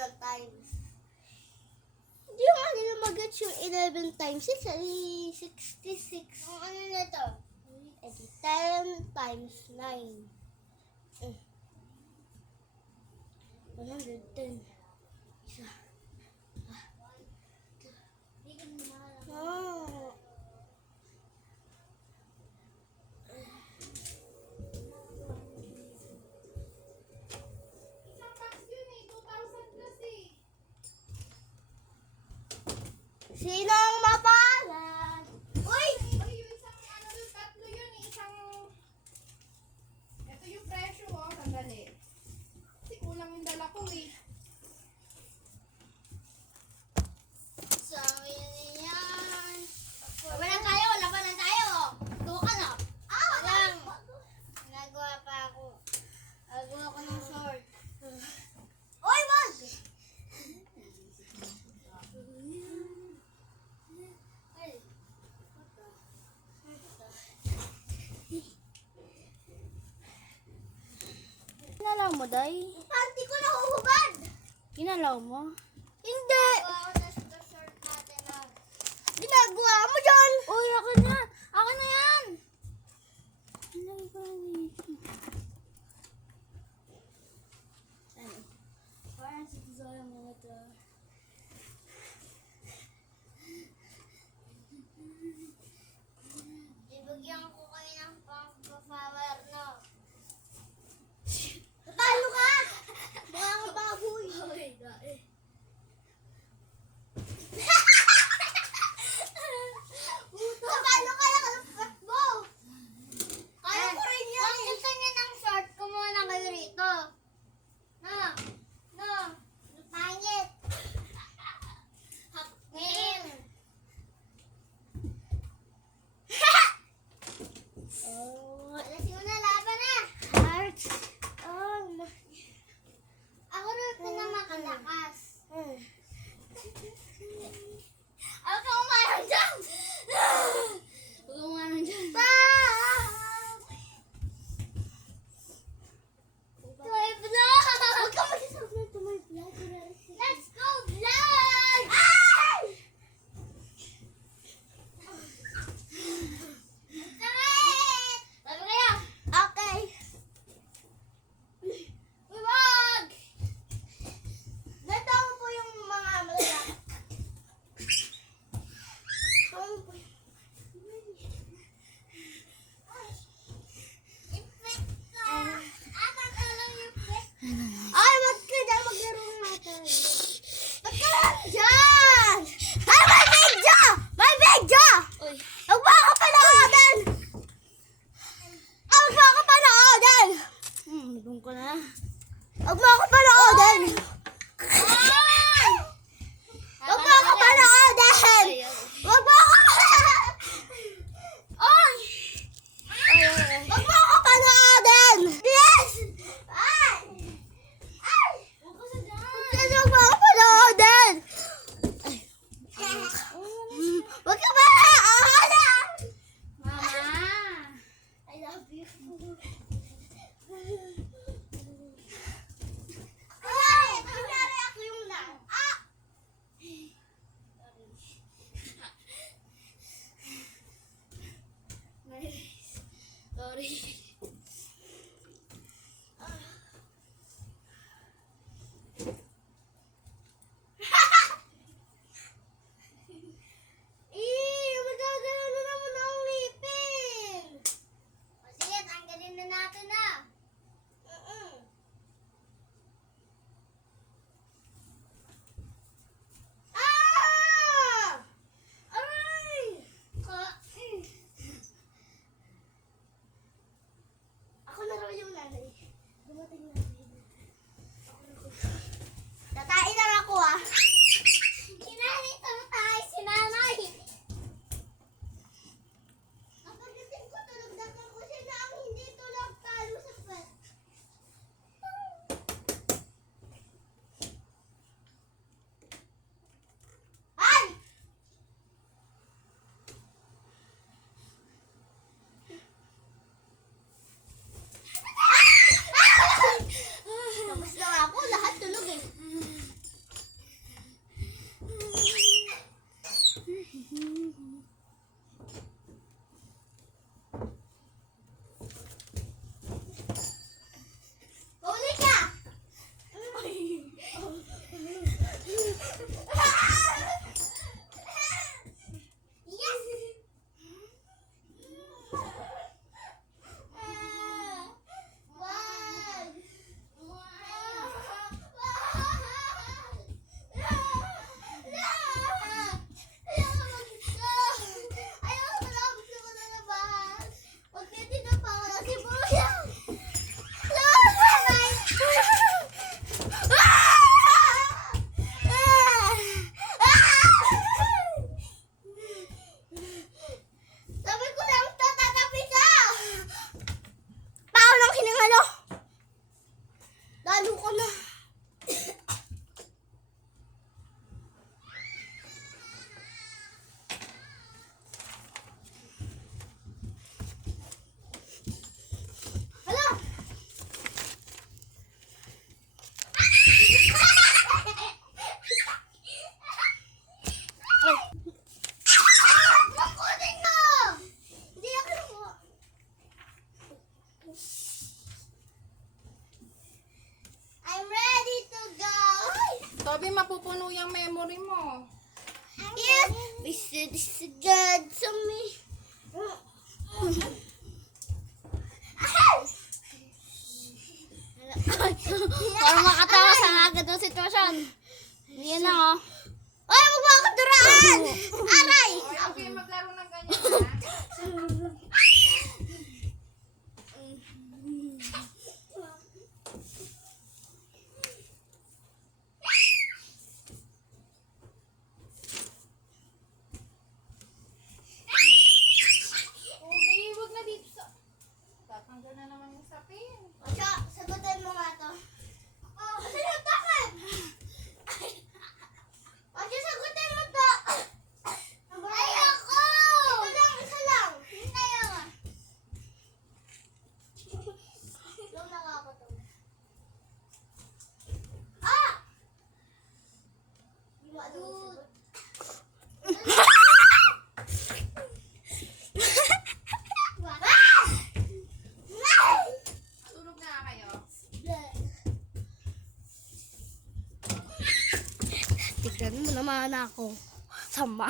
ng times. Hindi ko kanina mag-gets yung 11 times 6 ay 66. Ang ano na to? Edi 10 times 9. 110. Isa. Oh. Sino ang mapalad? Uy! Yung isang ano doon, tatlo yun, isang... Ito yung presyo, oh, sandali. Kasi kulang yung dala ko, eh. Sabi niyan. Labanan tayo, labanan tayo. Tuka na. Walang. Nagawa pa ako. Nagawa ko ng sword. Oy, wag! Ginalaw mo, Day? Panty ko nahuhubad. Ginalaw mo? Hindi. Ginagawa mo dyan. Uy, akin na! Akin na yan! Ginalaw ko dito. Ano? Parang si Tizoy mo na to. Ibigyan ko kayo ng pang-power, no? Talo ka! Mga baboy. Talo ka lang ang fat mo. Kaya ko rin yan. Kung gusto niya ng short, kumuha na kayo rito. No. No. Pangit. Hapin. Oh, alas yun na, laban na. Hearts! Oh, ako rin pinamakalakas. Ako ka umarang dyan! Huwag mo nga nang dyan. Tuloy vlog! Huwag ka mag-isap na tuloy vlog. Let's go vlog! Ay! Sakit! Sabi kayo? Okay. Huwag! Natawa po yung mga malalaki. Natawa po yung... Ipit ka! Tatalo yung ipit. Ay, wag ka dyan. Maglaro natin. Wag ka lang dyan! Ay, may video! May video! Uy. Huwag mo ako panoodin! Huwag mo ako panoodin! Nabong ko na. Huwag mo ako panoodin! Huwag mo ako panoodin! Huwag mo ako Oy! Huwag mo ako panoodin! Yes! Ay! Ay! Huwag mo ako panoodin! Huwag ka panoodin! Mama! I love you. Ay! Kunyari ako yung lang. Ah! Sorry. Magagano na naman ang ngipin. O sige, tanggalin na natin na. Ah! Aray! mapupuno yung memory mo. Yes, we said this is God to me. Para makatawa sa agad ng sitwasyon. Yan na oh. Ay, huwag mo ako duraan! Aray! Okay, okay, maglaro ng ganyan ha. Ubi, wag na dito sa... Tatanggal na naman yung sapin. Ocho, sagutin mo nga to. Oh, asan yung takip? Ocho, sagutin mo to. Ayoko! Ito lang, isa lang. Ayaw nga. Yung nakakatawa. Ah! Di mo alam yung sagot. Tulog na kayo. Tignan mo naman ako. Sama.